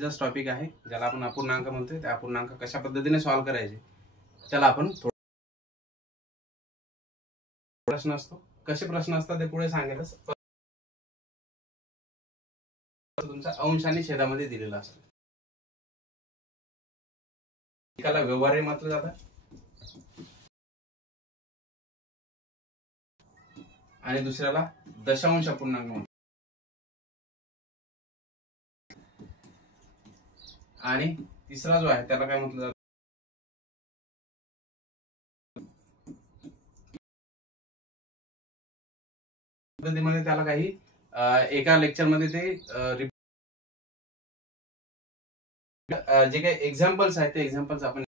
Just topic आहे ज्याला आपण अपूर्णांक म्हणतोय. त्या अपूर्णांक कशा पद्धतीने सॉल्व्ह करायचे त्याला आपण प्रश्न असतो. कसे प्रश्न असतात ते पुढे सांगेलच. तुमचा अंश आणि छेदामध्ये दिलेला असतो. एकाला व्यवहार्य म्हटलं जातं आणि दुसऱ्याला दशांश अपूर्णांक म्हणतात. आणि तिसरा जो आहे त्याला काय म्हटलं जातं, पद्धतीमध्ये त्याला काही एका लेक्चर मध्ये ते जे काही एक्झाम्पल्स आहेत ते एक्झाम्पल्स आपण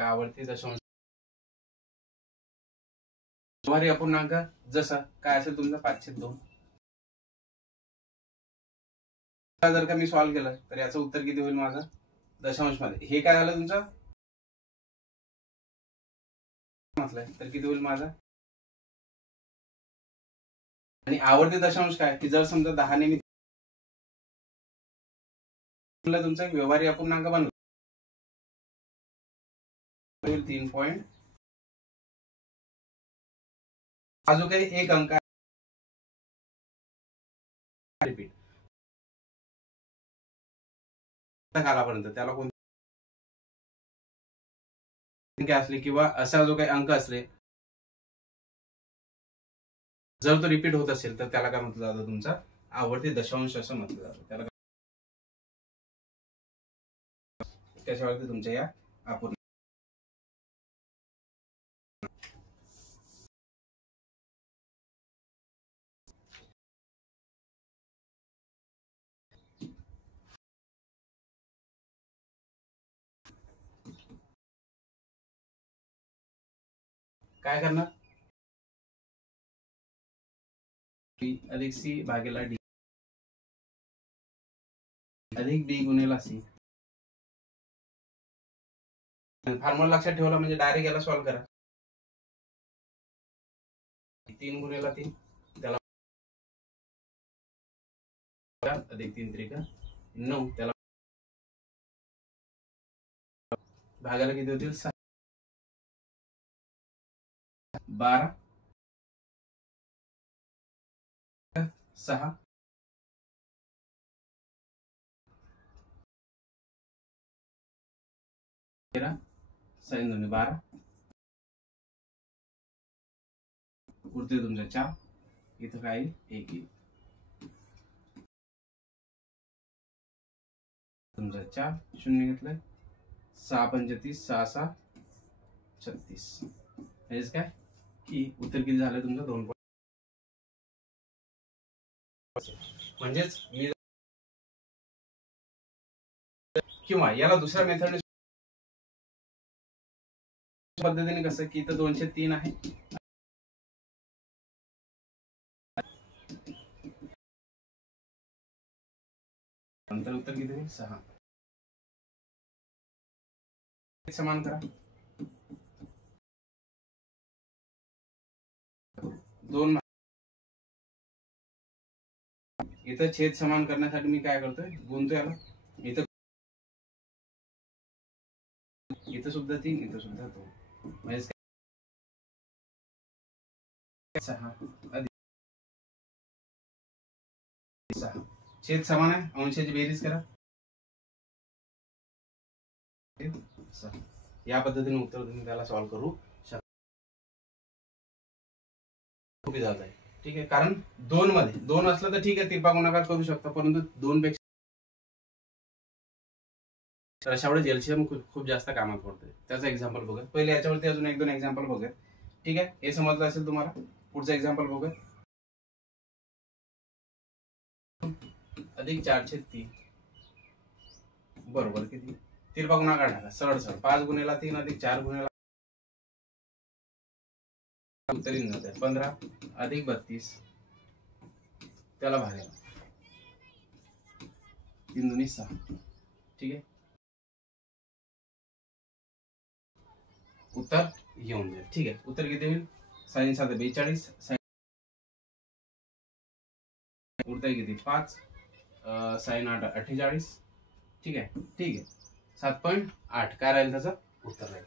आवर्ती दशांश व्यवहार्य अपूर्णांक जसा काय असेल तुमचा 5/2. जर का मी सॉल्व्ह केलं तर याचं उत्तर किती होईल माझं दशांश मध्ये. हे काय झालं तुमचं म्हटलंय तर किती होईल माझा. आणि आवर्ती दशांश काय की जर समजा 10 ने तुमचा व्यवहार्य अपूर्णांक बनला 3 पॉइंट. हा जो काही एक अंक आहे रिपीट कालापर्यंत त्याला कोणती संख्या असली किंवा असा जो काही अंक असले जर तो रिपीट होत असेल तर त्याला काय म्हटलं जातं तुमचा आवर्ती दशांश असं म्हटलं जातं. त्याला त्याच्यावरती तुमच्या या अपूर्ण काय करणार अधिक सी भागेला डी अधिक बी गुणिला सी. फॉर्म्युला लक्षात ठेवला म्हणजे डायरेक्ट याला सॉल्व्ह करा. 3 गुणिला 3 त्याला अधिक 3 त्रिका 9 त्याला भागाला किती होतील 6 12 6 13 6 2 12 उरते तुमचा 4. इथं काय 1 येईल तुमचा 4 शून्य घेतलंय 6 पंच 30 6 6 36. हेच काय की उत्तर किती झालं तुमचं 2. म्हणजेच मी किंवा याला दुसऱ्या मेथडने पद्धतीने कसं की इथं 203 आहे नंतर उत्तर किती होईल 6. समान करा 2. इथं छेद समान करण्यासाठी मी काय करतोय गुणतो याला. इथं सुद्धा 3 इथं सुद्धा 2 म्हणजे 6 अधिक 6. छेद समान आहे अंशाची बेरीज करा 6. या पद्धतीने उत्तर तुम्ही त्याला सॉल्व्ह करू शकता. जात आहे ठीक आहे. कारण 2 मध्ये 2 असलं तर ठीक आहे तिरपा गुणाकार करू शकता परंतु 2 पेक्षा अशा वेळेस एलसीएम खूप जास्त कामात पडते. त्याचं एक्झाम्पल बघा. पहिले याच्यावरती अजून 1-2 एक्झाम्पल बघा. ठीक आहे हे समजलं असेल तुम्हाला. पुढचं एक्झाम्पल बघा. अधिक 4/3 बरोबर किती तिरपा गुणाकार टाका सरळ सरळ 5 गुणिला 3 अधिक 4 गुणिला उत्तर येऊन जाते 15 अधिक 32 त्याला भागायला 3 दुनी 6. ठीक आहे उत्तर येऊन जाईल. ठीक आहे उत्तर किती होईल 6 7 42 उरताय किती 5 साइन 8 48. ठीक आहे, ठीक आहे. 7.8 काय राहील त्याचं उत्तर राहील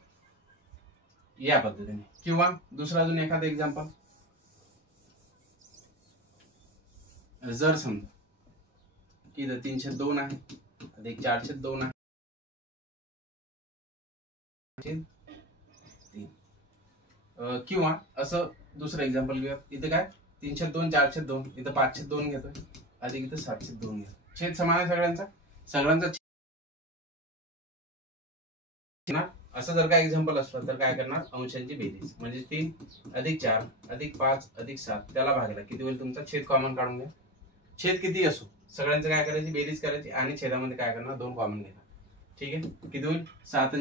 या पद्धतीने. किंवा दुसरा अजून एखादं एक्झाम्पल, जर समजा की इथं 302 आहे अधिक 402 आहे, किंवा असं दुसरं एक्झाम्पल घेऊया. इथं काय 302 402, इथं 502 घेतोय अधिक इथं 702 घेतो. छेद समान आहे सगळ्यांचा, सगळ्यांचा असं जर का एक्झाम्पल असलं तर काय करणार, अंशांची बेरीज म्हणजे 3 अधिक 4 अधिक 5 अधिक 7 त्याला भागला किती होईल तुमचा, छेद कॉमन काढून घ्या. छेद किती असो सगळ्यांचं काय करायची, बेरीज करायची आणि छेदामध्ये काय करणार 2 कॉमन घेणार. ठीक आहे, किती होईल 7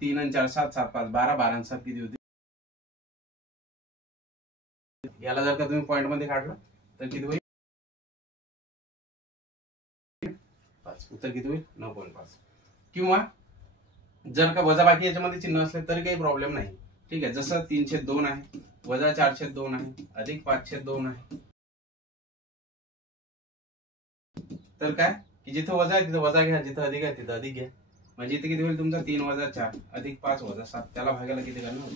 3 आणि 4 7 7 5 12 12 आणि 7 किती होते. याला जर का तुम्ही पॉइंट मध्ये काढलं तर किती होईल 5, उत्तर किती होईल 9.5. किंवा जर का वजाबाकी याच्यामध्ये चिन्ह असले तरी काही प्रॉब्लेम नाही. ठीक आहे, जसं 302 आहे वजा 402 आहे अधिक 502 आहे, तर काय की जिथं वजा आहे तिथं वजा घ्या, जिथं अधिक आहे तिथं अधिक घ्या. म्हणजे इथे किती होईल तुमचा 3 वजा 4 अधिक 5 वजा 7 त्याला भागायला किती करणार,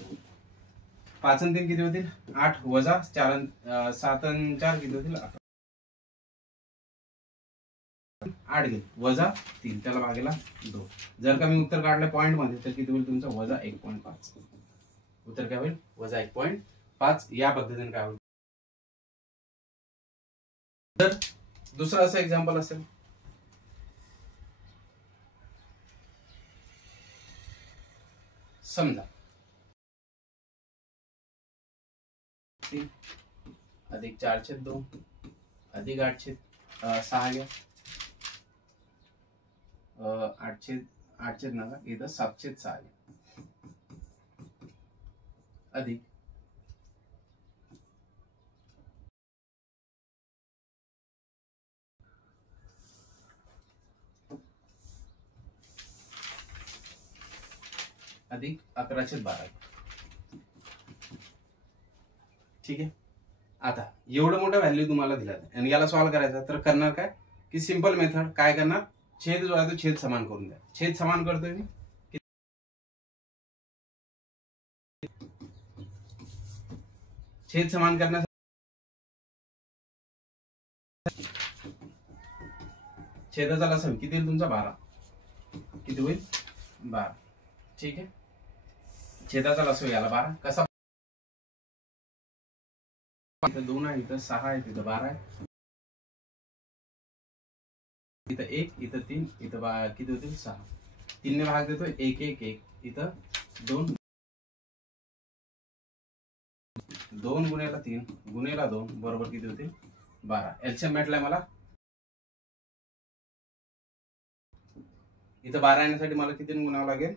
5 आणि 3 किती होतील 8 वजा 4 7 आणि 4 किती होतील 8 घेईल वजा 3 त्याला भागेला 2. जर का मी उत्तर काढलं पॉइंट मध्ये तर किती होईल तुमचं वजा 1.5. उत्तर काय होईल वजा 1.5. या पद्धतीने काय होईल. तर दुसरं असं एक्झाम्पल असेल, समजा अधिक 4/2 अधिक 8/6 घ्या, 8 नका इथं 7/6 घ्या अधिक अधिक 11/12. ठीक आहे, आता एवढं मोठं व्हॅल्यू तुम्हाला दिला आणि याला सॉल्व्ह करायचा तर करणार काय की सिंपल मेथड काय करणार, छेद जो आहे तो छेद समान करून द्या. छेद समान करतोय मी, छेद समान करण्यासाठी छेदाचा लसावी किती होईल तुमचा 12, किती होईल 12. ठीक आहे, छेदाचा लसावी याला 12 कसा, इथं 2 आहे इथं 6 आहे तिथं 12 आहे, इथं 1 इथं 3 इथं किती होतील 6. 3 ने भाग देतोय 1 1 1 इथं 2 2 गुणेला 3 गुणेला 2 बरोबर किती होतील 12. एलसीएम भेटलाय मला. इथं 12 येण्यासाठी मला किती गुणावं लागेल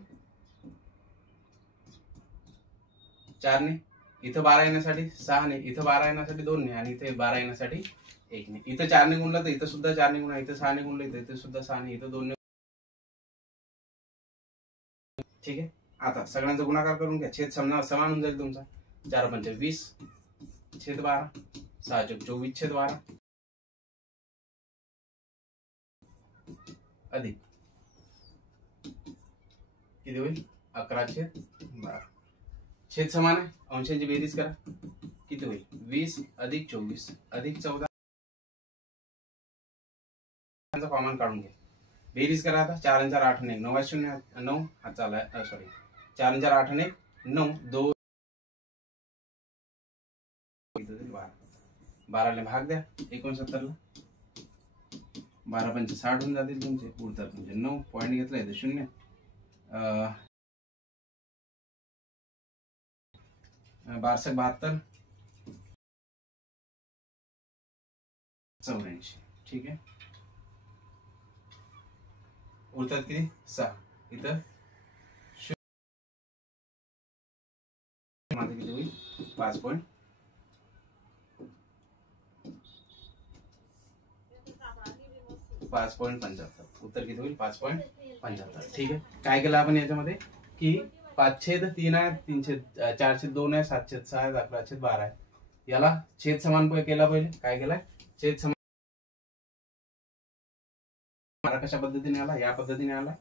4 ने, इथं 12 येण्यासाठी 6 ने, इथं 12 येण्यासाठी 2 ने आणि इथे 12 येण्यासाठी 1 ने. इथं 4 ने गुणलं तर इथं सुद्धा 4 ने गुणा, इथं 6 ने गुणलं इथं सुद्धा 6 ने, इथं 2 ने. ठीक आहे, आता सगळ्यांचा गुणाकार करून घ्या, छेद समान होऊन जाईल तुमचा. 4 पंचे 20 छेद 12 6 चौक 24 छेद 12 अधिक किती होईल 11/12. छेद समान आहे, अंशांची बेरीज करा किती होईल 20 अधिक 24 अधिक 14 कॉमन काढून घ्या, बेरीज करा. आता 4 आणि 4 8 ने 9 0 9 हा चाललाय, सॉरी 4 आणि 4 8 ने 9 2 12 ने भाग द्या 69 ला, 12 पंचे 60 होऊन जातील तुमचे, उत्तर म्हणजे 9. पॉईंट घेतला इथे 0, 12 72 84. ठीक आहे, उरतात किती 6, इथं माझं किती होईल 5.75. उत्तर किती होईल 5.75. ठीक आहे, काय केलं आपण याच्यामध्ये की 5/3 आहे 4/2 आहे 7/6 आहे 11/12 आहे, याला छेद समान केला पाहिजे. काय केलाय छेद समान बारा कशा पद्धतीने आला, या पद्धतीने आला.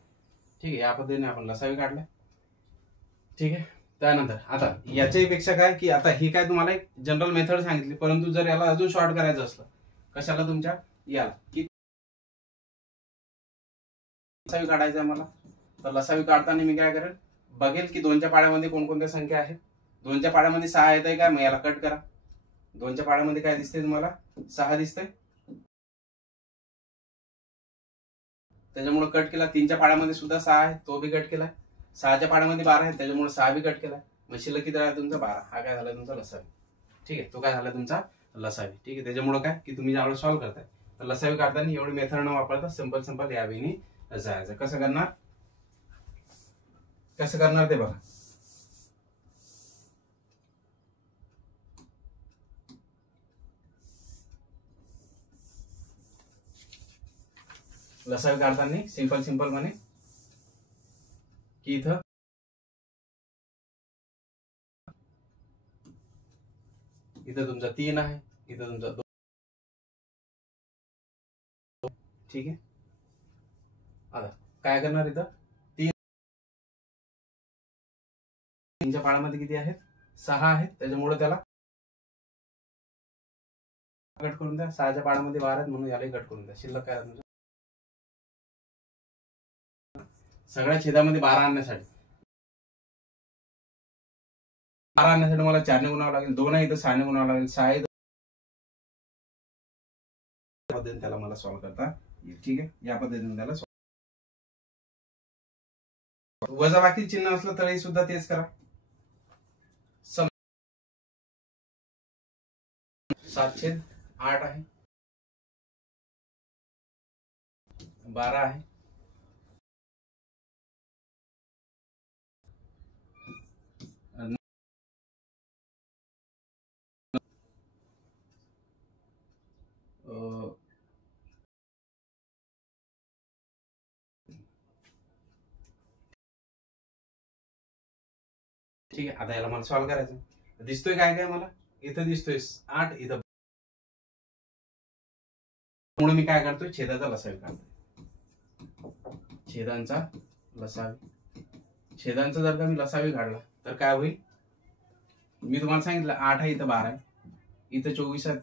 ठीक आहे, या पद्धतीने आपण लसावी काढला. ठीक आहे. त्यानंतर आता याच्यापेक्षा काय की आता ही काय तुम्हाला एक जनरल मेथड सांगितली, परंतु जर याला अजून शॉर्ट करायचं असलं कशाला तुमच्या याला की लसावी काढायचं आहे मला, तर लसावी काढताना मी काय करेल, बघेल की 2च्या पाड्यामध्ये कोणकोणत्या संख्या आहेत. 2च्या पाड्यामध्ये 6 येत आहे काय, मग याला कट करा. 2च्या पाड्यामध्ये काय दिसतंय तुम्हाला, 6 दिसतंय, त्याच्यामुळे कट केला. 3च्या पाड्यामध्ये सुद्धा 6 आहे, तो बी कट केलाय. 6च्या पाड्यामध्ये 12 आहे, त्याच्यामुळे 6 बी कट केलाय. मग शिल्लक किती राहिला तुमचा 12. हा काय झाला तुमचा लसावी. ठीक आहे, तो काय झाला तुमचा लसावी. ठीक आहे, त्याच्यामुळे काय की तुम्ही ज्यावेळेस सॉल्व्ह करताय तर लसावी काढताना एवढी मेथड न वापरता सिंपल सिंपल या वेळी जायचं. कसं करणार ते बघा. लसावी काढताना सिंपल म्हणे की इथं तुमचा 3 आहे, इथं तुमचा 2. ठीक आहे, आता काय करणार, इथं 3च्या पाड्यामध्ये किती आहेत, 6 आहेत, त्याच्यामुळे त्याला कट करून द्या. 6च्या पाड्यामध्ये 12 आहेत म्हणून यालाही कट करून द्या. शिल्लक काय तुमचं, सगळ्या छेदामध्ये 12 आणण्यासाठी मला 4 ने गुणावं लागेल. 2 आहे इथं 6 ने गुणावं लागेल. 6 आहे पद्धतीने त्याला मला सॉल्व्ह करता येईल. ठीक आहे, या पद्धतीने त्याला वजा बाकी चिन्ह असलं तरी सुद्धा तेच करा. 7/8 आहे, 12 आहे, ठीक आहे. आता याला मला सॉल्व्ह करायचं. दिसतोय काय काय मला, इथं दिसतोय 8, इथं म्हणून मी काय करतोय, छेदाचा लसावी काढतोय. छेदांचा लसावी, छेदांचा जर का मी लसावी काढला तर काय होईल, मी तुम्हाला सांगितलं 8 आहे, इथं 12 आहे, इथं 24 आहे.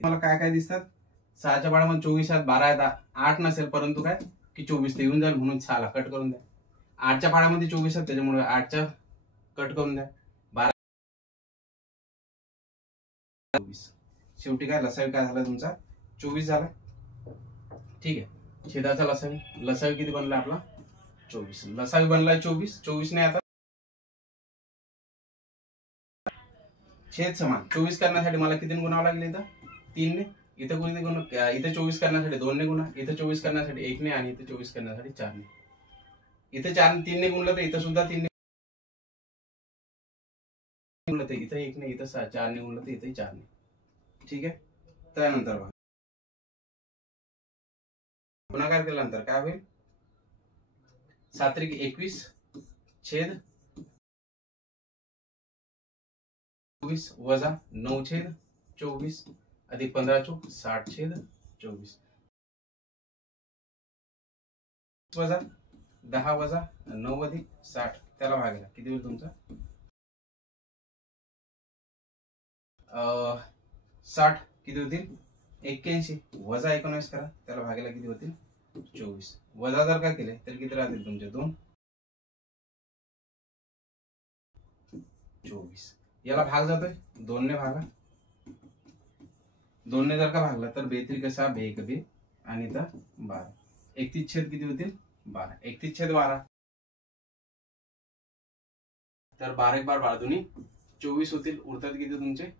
मला काय काय दिसतात, 6च्या पाड्यामध्ये 24 आहेत, 12 आहेत, 8 नसेल परंतु काय की 24 ते येऊन जाईल म्हणून 6ला कट करून द्या. 8च्या पाड्यामध्ये 24 आहेत, त्याच्यामुळे 8च्या कट करून द्या. 12 24, शेवटी काय लसावी काय झाला तुमचा 24 झाला. ठीक आहे, छेदाचा लसावी किती बनला आपला 24. लसावी बनलाय 24 ने आता छेद समान 24 करण्यासाठी मला किती गुणावं लागेल, इथं 3 ने, इथं किती गुण, इथं 24 करण्यासाठी 2 ने गुणा, इथं 24 करण्यासाठी 1 ने, आणि इथं 24 करण्यासाठी 4 ने. इथं 3 ने गुणलं तर इथं सुद्धा 3 ने गुणलं तर इथं 1 ने, इथं 4 ने गुणलं तर इथं 4 ने. ठीक आहे, त्यानंतर गुणाकार केल्यानंतर काय होईल, 7 त्रिक 21 छेद 24 वजा 9 छेद 24 अधिक 15 चौक 60 छेद 24 वजा 10 वजा 9 अधिक 60 त्याला भागेला किती होईल तुमचा 60 किती होतील 81 वजा 19 करा त्याला भागेला किती होतील 24 वजा जर का केले तर किती राहतील तुमचे 2 24 याला भाग जातोय 2 ने भागा 2 ने जर का भागला तर 2 त्रिक 6 2 1 2 आणि इथं 12 31 छेद किती होतील 12 31 छेद 12 तर 12 एक बार 12 दुनी 24 होतील उरतात किती तुमचे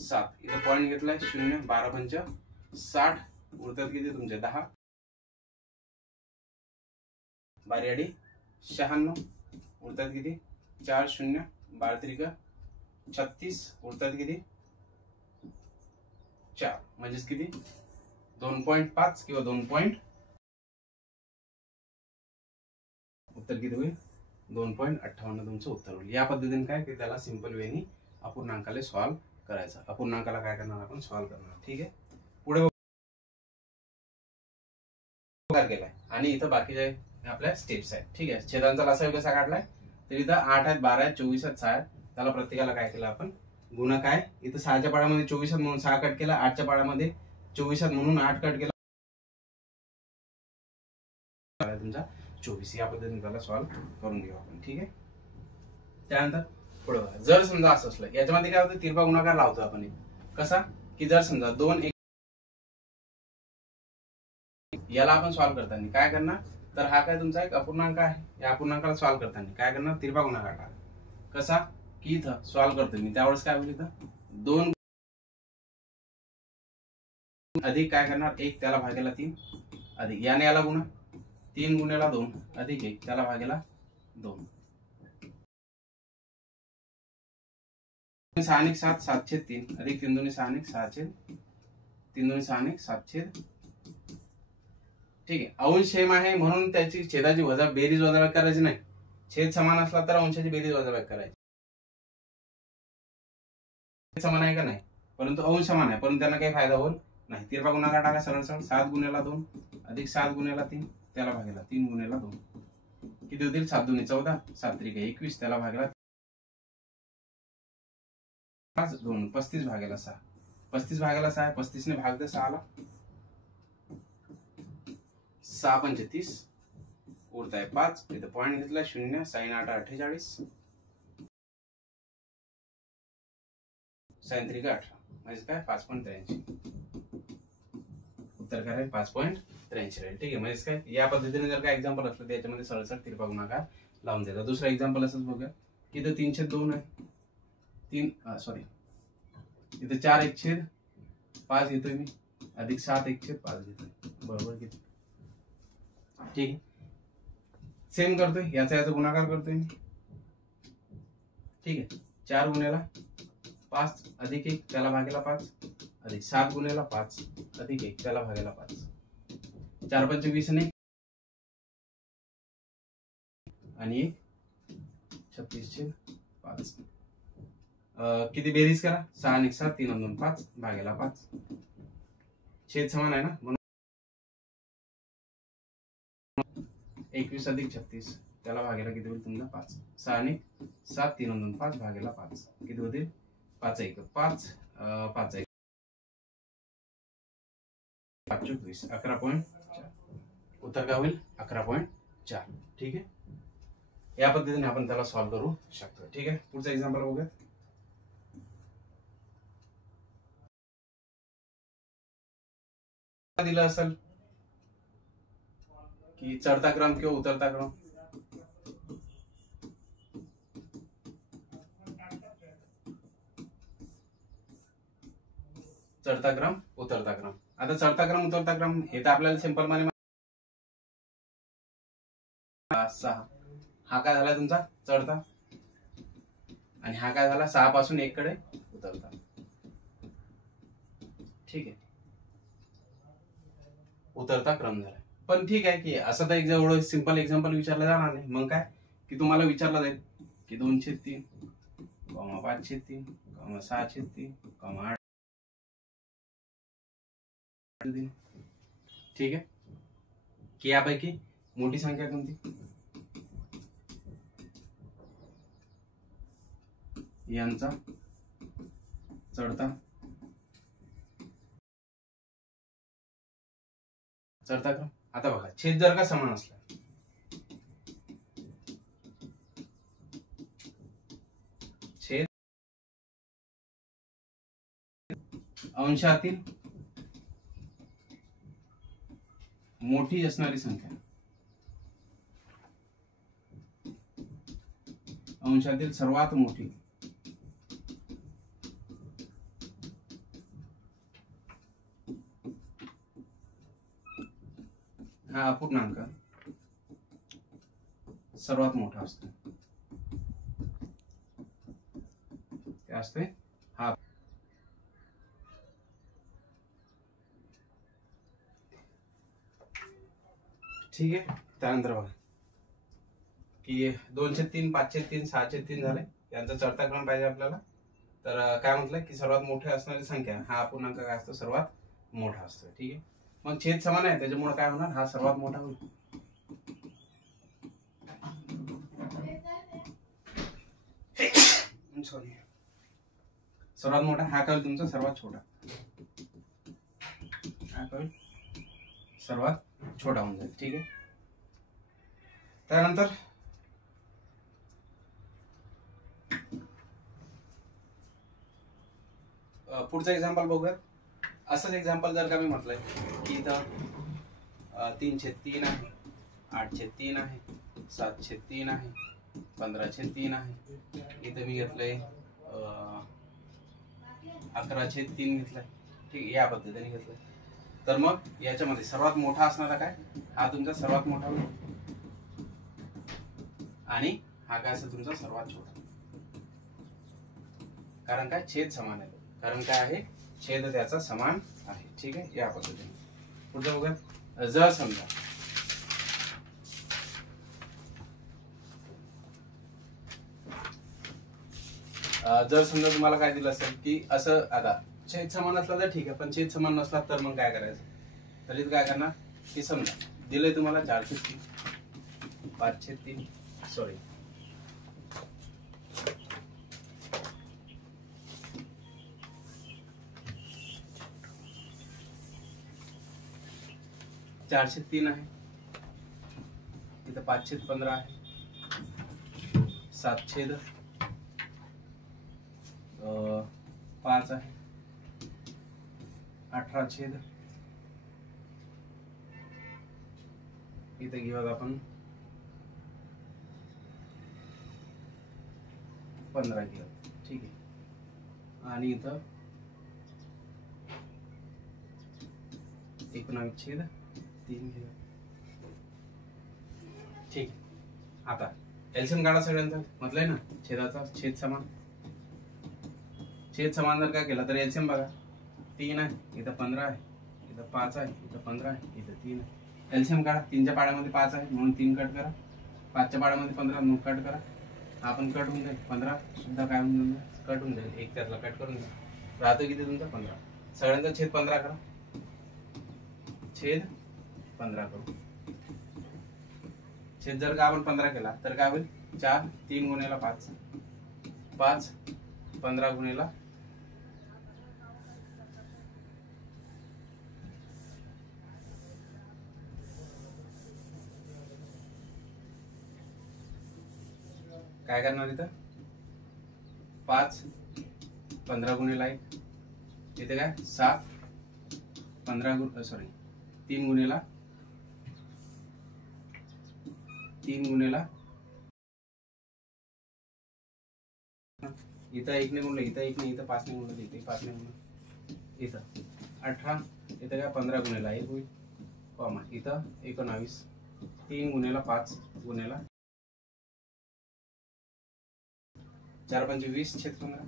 7 इथं पॉइंट घेतलाय 0 12 पंच 60 उरतात किती तुमचे 10 12 96 उरतात किती 4 0 12 त्रिक 36 उरतात किती 4 म्हणजेच किती 2.5 किंवा 2. उत्तर किती होईल 2.58 तुमचं उत्तर होईल. या पद्धतीने काय की त्याला सिंपल वेनी अपूर्णांकाला सॉल्व्ह करायचा. अपूर्णांकाला काय करणार आपण सॉल्व्ह करणार. ठीक आहे पुढे केलाय आणि इथं बाकीचे आपल्या स्टेप्स आहेत. ठीक आहे, छेदांचा लसावी कसा काढलाय, तर इथं 8 आहेत, 12 आहेत, 24 आहेत, 6 आहेत. त्याला प्रत्येकाला काय केलं आपण, गुणा काय, इथं 6च्या पाड्यामध्ये 24 आहेत म्हणून 6 कट केला, 8च्या पाड्यामध्ये 24 आहेत म्हणून 8 कट केला, तुमचा 24. या पद्धतीने त्याला सॉल्व्ह करून घेऊ आपण. ठीक आहे, त्यानंतर पुढे बघा. जर समजा असं असलं, याच्यामध्ये काय होतं, तिरपा गुणाकार लावतो आपण. कसा, की जर समजा 2 याला आपण सॉल्व्ह करताना काय करणार, तर हा काय तुमचा एक अपूर्णांक आहे, या अपूर्णांकाला सॉल्व्ह करताना काय करणार, तिरपा गुणाकार टाका. कसा, की इथं सॉल्व्ह करतो मी, त्यावेळेस काय होईल, इथं 2 अधिक काय करणार, 1 त्याला भागेला 3 अधिक याने याला गुणा, 3 गुणेला 2 अधिक 1 त्याला भागेला 2. 6 आणि 7 7/3 अधिक 3 2 6 आणि 6/3 3 2 6 आणि 7/3. ठीक आहे, अंश सेम आहे म्हणून त्याची छेदाची बेरीज वजाबाकी करायची नाही. छेद समान असला तर अंशाची बेरीज वजाबाकी करायची. समान आहे का नाही, परंतु अंश समान आहे, परंतु त्यांना काही फायदा होत नाही. तिरपा गुणाकार टाका सरळ सरळ. 7 गुणेला 2 अधिक 7 गुणेला 3 त्याला भागेला 3 गुणेला 2 किती होतील, 7 2 14 7 3 21 त्याला भागेला 5 2 35 भागेला 6 35 भागेला 6 35 ने भाग दे 6 ला, 6 पंचे 30 उरताय 5. इथं पॉईंट घेतला 0 sin 8 48 sin 3 18 म्हणजे काय 5.83. उत्तर काय राहील 5.83 राहील. ठीक आहे, म्हणजे काय या पद्धतीने जर काय एक्झाम्पल असलं तर याच्यामध्ये सरळ सरळ तिरपा गुणाकार लावून द्यायचा. दुसरा एक्झाम्पल असंच बघूया, की इथं 3/2 आहे, 3 सॉरी इथं 4/5 घेतोय मी अधिक 7/5 घेतोय, बरोबर किती. ठीक आहे, सेम करतोय, याचा गुणाकार करतोय मी. ठीक आहे, 4 गुणेला 5 अधिक 1 त्याला भागेला 5 अधिक 7 गुणेला 5 अधिक 1 त्याला भागेला 5. 4 पंचे 20 ने आणि 36/5. किती बेरीज करा, 6 आणि 7 3 आणि 2 5 भागेला 5. छेद समान आहे ना, म्हणून 21 अधिक 36 त्याला भागेला किती होईल तुमचा 5. 6 आणि 7 3 आणि 2 5 भागेला 5 किती होतील 5 1 5 5 1 25 11.4. उत्तर काय होईल 11.4. ठीक आहे, या पद्धतीने आपण त्याला सॉल्व्ह करू शकतो. ठीक आहे, पुढचा एक्झाम्पल बघूया. दिलं असेल की चढता क्रम किंवा उतरता क्रम, चढता क्रम उतरता क्रम. आता चढता क्रम उतरता क्रम हे तर आपल्याला सिंपल मध्ये 6 हा काय झाला तुमचा चढता आणि हा काय झाला 6 पासून 1 कडे उतरता. ठीक आहे, उतरता क्रम झाला. पण ठीक आहे की असं तर एवढं सिंपल एक्झाम्पल विचारलं जाणार नाही. मग काय की तुम्हाला विचारलं जाईल की 2/3 5/3 6/3 8. ठीक आहे, की यापैकी मोठी संख्या कोणती, यांचा चढता क्रम. आता बघा, छेद जर का समान असला, छेद अंशातील मोठी असणारी संख्या, अंशातील सर्वात मोठी हा अपूर्णांक सर्वात मोठा असतो, ते असते हा. ठीक आहे, त्यानंतर बघा की 2/3 5/3 6/3 झाले, यांचा चढता क्रम पाहिजे आपल्याला. तर काय म्हटलं की सर्वात मोठे असणारी संख्या हा अपूर्णांक काय असतो सर्वात मोठा असतो. ठीक आहे, मग छेद समान आहे त्याच्यामुळे काय होणार, हा सर्वात मोठा होईल. सॉरी, सर्वात मोठा हा काय होईल तुमचा सर्वात छोटा, हा काय होईल सर्वात छोटा होऊन जाईल. ठीक आहे. त्यानंतर पुढचं एक्झाम्पल बघूयात. असंच एक्झाम्पल जर का मी म्हटलंय की इथं 3/3 आहे, 8/3 आहे, 7/3 आहे, 15/3 आहे. इथं मी घेतलंय 11/3 घेतलंय. ठीक आहे, या पद्धतीने घेतलंय. तर मग याच्यामध्ये सर्वात मोठा असणारा काय, हा तुमचा सर्वात मोठा होईल आणि हा काय असेल तुमचा सर्वात छोटा. कारण काय, छेद समान आहे. कारण काय आहे, छेद त्याचा समान आहे. ठीक आहे, या पद्धतीने. पुढचं बघा. जर समजा तुम्हाला काय दिलं असेल की असं, आता छेद समान असला तर ठीक आहे, पण छेद समान नसला तर मग काय करायचं. तर इथं काय करणार की समजा दिलंय तुम्हाला 4/3, 5/3, सॉरी 4/3 आहे, इथं 5/15 आहे, 7/5 आहे, 18/, इथे घेऊयात आपण 15 घेऊयात. ठीक आहे. आणि इथं 19/3 घेऊयात. ठीक. आता एलसीएम काढा सगळ्यांचा. म्हटलंय ना छेदाचा छेद समान. छेद समान जर काय केला तर एलसीएम बघा. 3 आहे, इथं 15 आहे, इथं 5 आहे, इथं 15 आहे, इथं 3 आहे. एलसीएम काढा. 3च्या पाड्यामध्ये 5 आहे म्हणून 3 कट करा. 5च्या पाड्यामध्ये 15 म्हणून कट करा. हा पण कट होऊन जाईल. 15 सुद्धा काय होऊन जाईल, कट होऊन जाईल. एक त्यातला कट करून घ्या. राहतो किती तुमचा 15. सगळ्यांचा छेद 15 करा. छेद 15 करू. छेद जर का आपण 15 केला तर काय होईल, 4, 3 गुणिले 5, 5, 15 गुणिले काय करणार इथं 5, 15 गुणिले 1, इथे काय 7, 3 गुणिले इथं 1 ने गुणलं, इथं 1 ने, इथं 5 ने गुणलं, इथे 5 ने गुणलं, इथं 18, इथं काय 15 गुणिले 1 होईल, कॉमा इथं 19, 3 गुणिले 5 गुणिले 4 पंचे 20 छेद 15,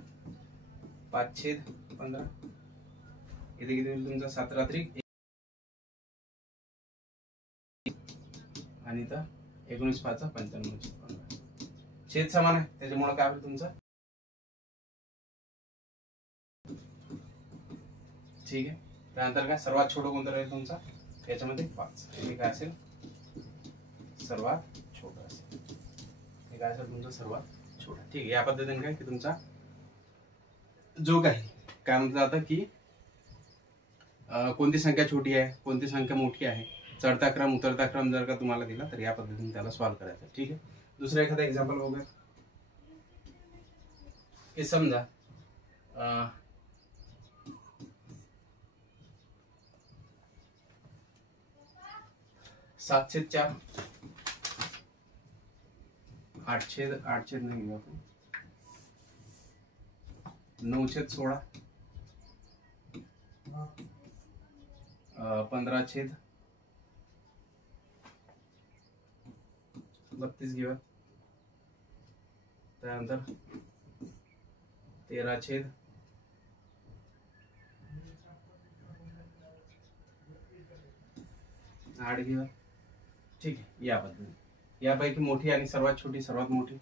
5 छेद 15, इथे किती होईल तुमचा 7 त्रिक आणि इथं 19 5 95 छेद 15. छेद समान आहे त्याच्यामुळे काय होईल तुमचं. ठीक आहे. त्यानंतर काय सर्वात छोटं कोणतं राहील तुमचा याच्यामध्ये 5. हे काय असेल सर्वात छोटा असेल. हे काय असेल तुमचा सर्वात छोटा. ठीक आहे. या पद्धतीने काय की तुमचा जो काही काय म्हटलं जातं की कोणती संख्या छोटी आहे कोणती संख्या मोठी आहे, चढता क्रम उतरता क्रम जर का तुम्हाला दिला तर या पद्धतीने त्याला सॉल्व्ह करायचं. ठीक आहे. दुसरा एखादा एक्झाम्पल बघूया. हे समजा 7/4, 8/8 नाही घेऊ आपण, 9/16, 15/32 घेऊया. त्यानंतर 13/8 घेऊया. ठीक आहे. या पद्धतीने यापैकी मोठी आणि सर्वात छोटी, सर्वात मोठी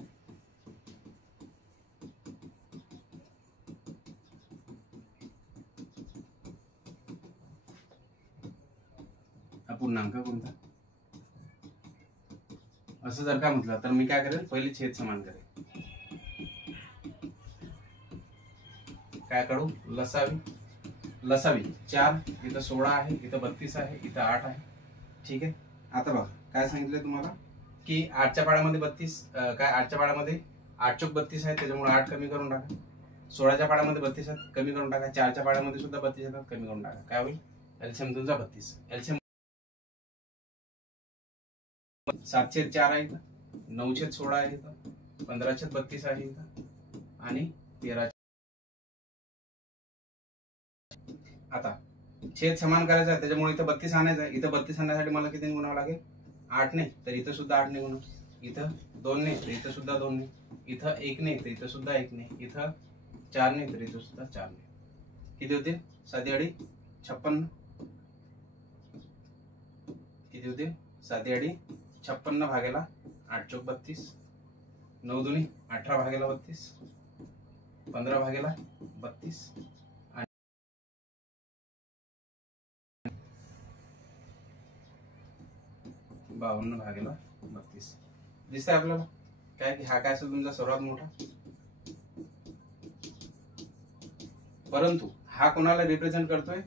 अपूर्णांक कोणता, असं जर का म्हटलं तर मी काय करेल, पहिले छेद समान करेल. काय काढू, लसावी. लसावी 4, इथं 16 आहे, इथं 32 आहे, इथं 8 आहे. ठीक आहे. आता बघा काय सांगितलं तुम्हाला की 8च्या पाड्यामध्ये 32, काय 8च्या पाड्यामध्ये 8 चोक 32 आहे, त्याच्यामुळे 8 कमी करून टाका. 16च्या पाड्यामध्ये 32 आहेत, कमी करून टाका. 4च्या पाड्यामध्ये सुद्धा 32 येतात, कमी करून टाका. काय होईल, एलसीएम तुमचा 32. एलसीएम 7/4 आहे इथं, 9/16 आहे इथं, 15/32 आहे इथं आणि 13. आता छेद समान करायचा आहे, त्याच्यामुळे इथं 32 आणायचं आहे. इथं 32 आणण्यासाठी मला किती गुणावं लागेल, 8 ने, तर इथं सुद्धा 8 ने गुणा. इथं 2 ने, तर इथं सुद्धा 2 ने. इथं 1 ने, तर इथं सुद्धा 1 ने. इथं 4 ने, तर इथं सुद्धा 4 ने. किती होतील, 7 56. किती होतील, 7 भागेला 8 चोक 32, 9 दुनी 18 भागेला 32, 15 भागेला 32 आणि 52 भागेला 32. दिसतंय आपल्याला काय की हा काय असेल तुमचा सर्वात मोठा. परंतु हा कोणाला रिप्रेझेंट करतोय,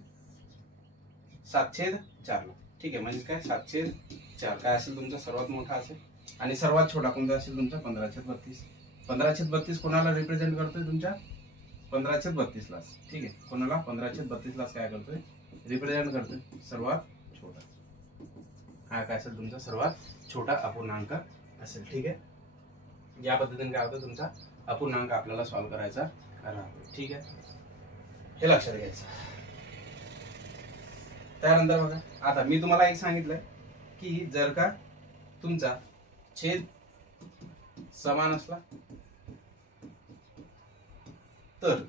7/4 ला. ठीक आहे, म्हणजे काय 7/4 काय असेल तुमचा सर्वात मोठा असेल. आणि सर्वात छोटा कोणता असेल तुमचा, 15/32. 15/32 कोणाला रिप्रेझेंट करतोय, तुमच्या 15/32 ला. ठीक आहे, कोणाला 15/32 ला काय करतोय, रिप्रेझेंट करतोय, सर्वात छोटा. हा काय असेल तुमचा सर्वात छोटा अपूर्णांक असेल. ठीक आहे, या पद्धतीने काय होतं, तुमचा अपूर्णांक आपल्याला सॉल्व्ह करायचा राहतो. ठीक आहे, हे लक्षात घ्यायचं. त्यानंतर बघा, आता मी तुम्हाला एक सांगितलंय की जर का तुमचा छेद समान असला तर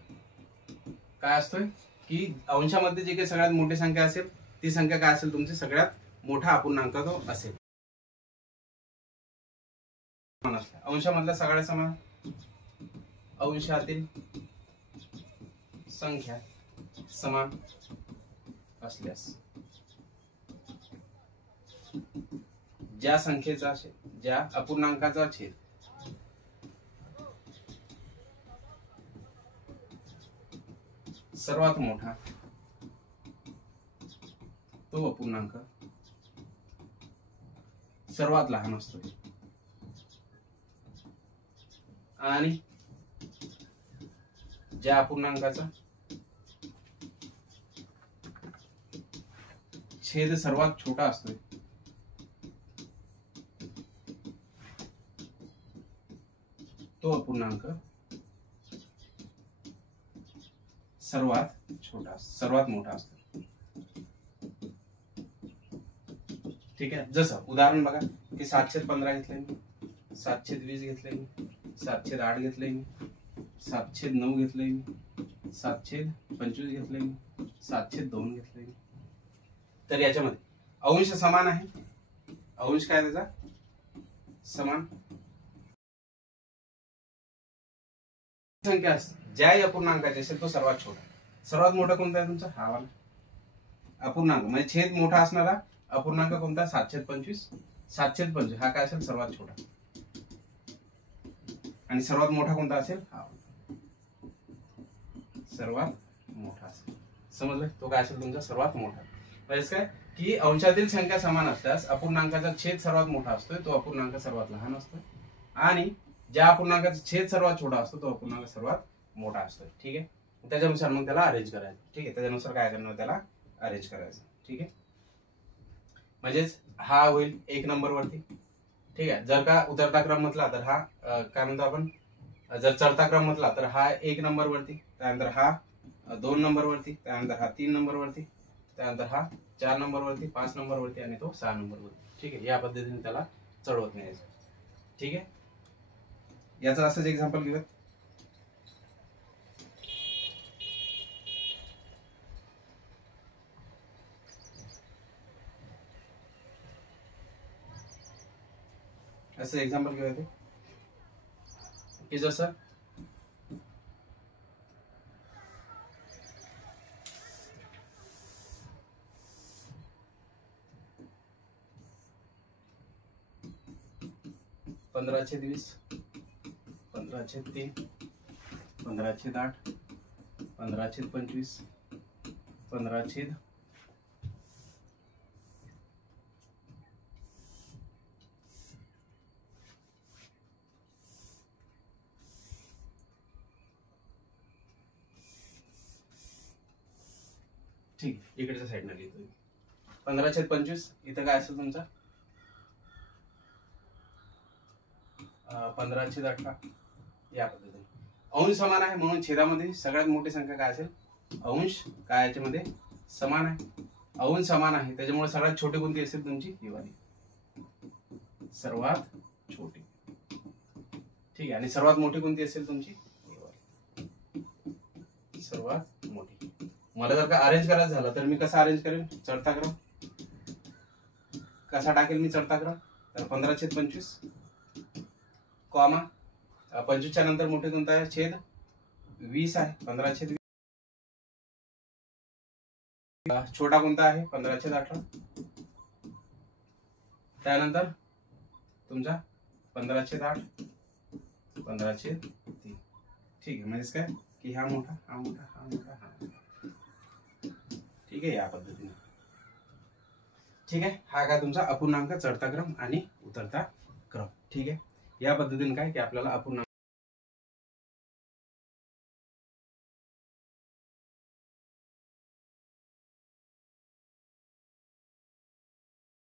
काय असतोय की अंशामध्ये जे काही सगळ्यात मोठी संख्या असेल ती संख्या काय असेल, तुमची सगळ्यात मोठा अपूर्णांक तो असेल. अंशामधल्या सगळ्या समान, अंशातील संख्या समान असल्यास, ज्या संख्येचा ज्या अपूर्णांकाचा छेद सर्वात मोठा तो अपूर्णांक सर्वात लहान असतो. आणि ज्या अपूर्णांकाचा छेद सर्वात छोटा असतोय तो अपूर्णांक सर्वात मोठा असतो. ठीक आहे, जसं उदाहरण बघा की 7/15 घेतलंय मी, 7/20 घेतलंय मी, 7/8 घेतलंय मी, 7/9 घेतलंय मी, 7/25 घेतलंय मी, 7/2 घेतलंय मी. तर याच्यामध्ये अंश समान आहे. अंश काय त्याचा समान संख्या ज्याही अपूर्णांकाची असेल तो सर्वात छोटा. सर्वात मोठा कोणता आहे तुमचा, हा वाला अपूर्णांक, म्हणजे छेद मोठा असणारा अपूर्णांक कोणता, 7/25. 7/25 हा काय असेल सर्वात छोटा. आणि सर्वात मोठा कोणता असेल, हा सर्वात मोठा असेल. समजलं, तो काय असेल तुमचा सर्वात मोठा. म्हणजे काय की अंशातील संख्या समान असल्यास अपूर्णांकाचा छेद सर्वात मोठा असतोय, तो अपूर्णांक सर्वात लहान असतो. आणि ज्या अपूर्णांकाचा छेद सर्वात छोटा असतो तो अपूर्णांक सर्वात मोठा असतो. ठीक आहे, त्याच्यानुसार मग त्याला अरेंज करायचं. ठीक आहे, त्याच्यानुसार काय करणार, त्याला अरेंज करायचं. ठीक आहे, म्हणजेच हा होईल 1 नंबर वरती. ठीक आहे, जर का उतरता क्रम म्हटला तर हा काय म्हणतो आपण, जर चढता क्रम म्हटला तर हा 1 नंबर वरती, त्यानंतर हा 2 नंबर वरती, त्यानंतर हा 3 नंबर वरती, त्यानंतर हा 4 नंबर वरती, 5 नंबर वरती आणि तो 6 नंबर वरती. ठीक आहे, या पद्धतीने त्याला चढवत न्यायचं. ठीक आहे, याचं असंच एक्झाम्पल घेऊयात. असं एक्झाम्पल घेऊयात की जसं 15/20, 15/3, 15/8, 15/25, 15/, ठीक आहे, इकडच्या साईडला लिहितो. 15/25 इथं काय असेल तुमचा 15/18 या पद्धतीने. अंश समान आहे म्हणून छेदामध्ये सगळ्यात मोठी संख्या काय असेल, अंश काय याच्यामध्ये समान आहे, अंश समान आहे त्याच्यामुळे सगळ्यात छोटी कोणती असेल तुमची ही वाली, सर्वात छोटी. ठीक आहे, आणि सर्वात मोठी कोणती असेल तुमची ही वाली, सर्वात मोठी. मला जर का अरेंज करायचं झालं तर मी कसं अरेंज करेन, चढता क्रम कसा टाकेल मी, चढता क्रम. तर 15/25 कॉमा 25च्या नंतर मोठे कोणता आहे, छेद 20 आहे, 15/20. छोटा कोणता आहे 15/18. त्यानंतर तुमचा 15/8, 15/3. ठीक आहे, म्हणजेच काय की हा मोठा, हा मोठा, हा मोठा, हा मोठा. ठीक आहे, या पद्धतीने. ठीक आहे, हा काय तुमचा अपूर्णांक चढता क्रम आणि उतरता क्रम. ठीक आहे, या पद्धतीने काय की आपल्याला अपूर्णांक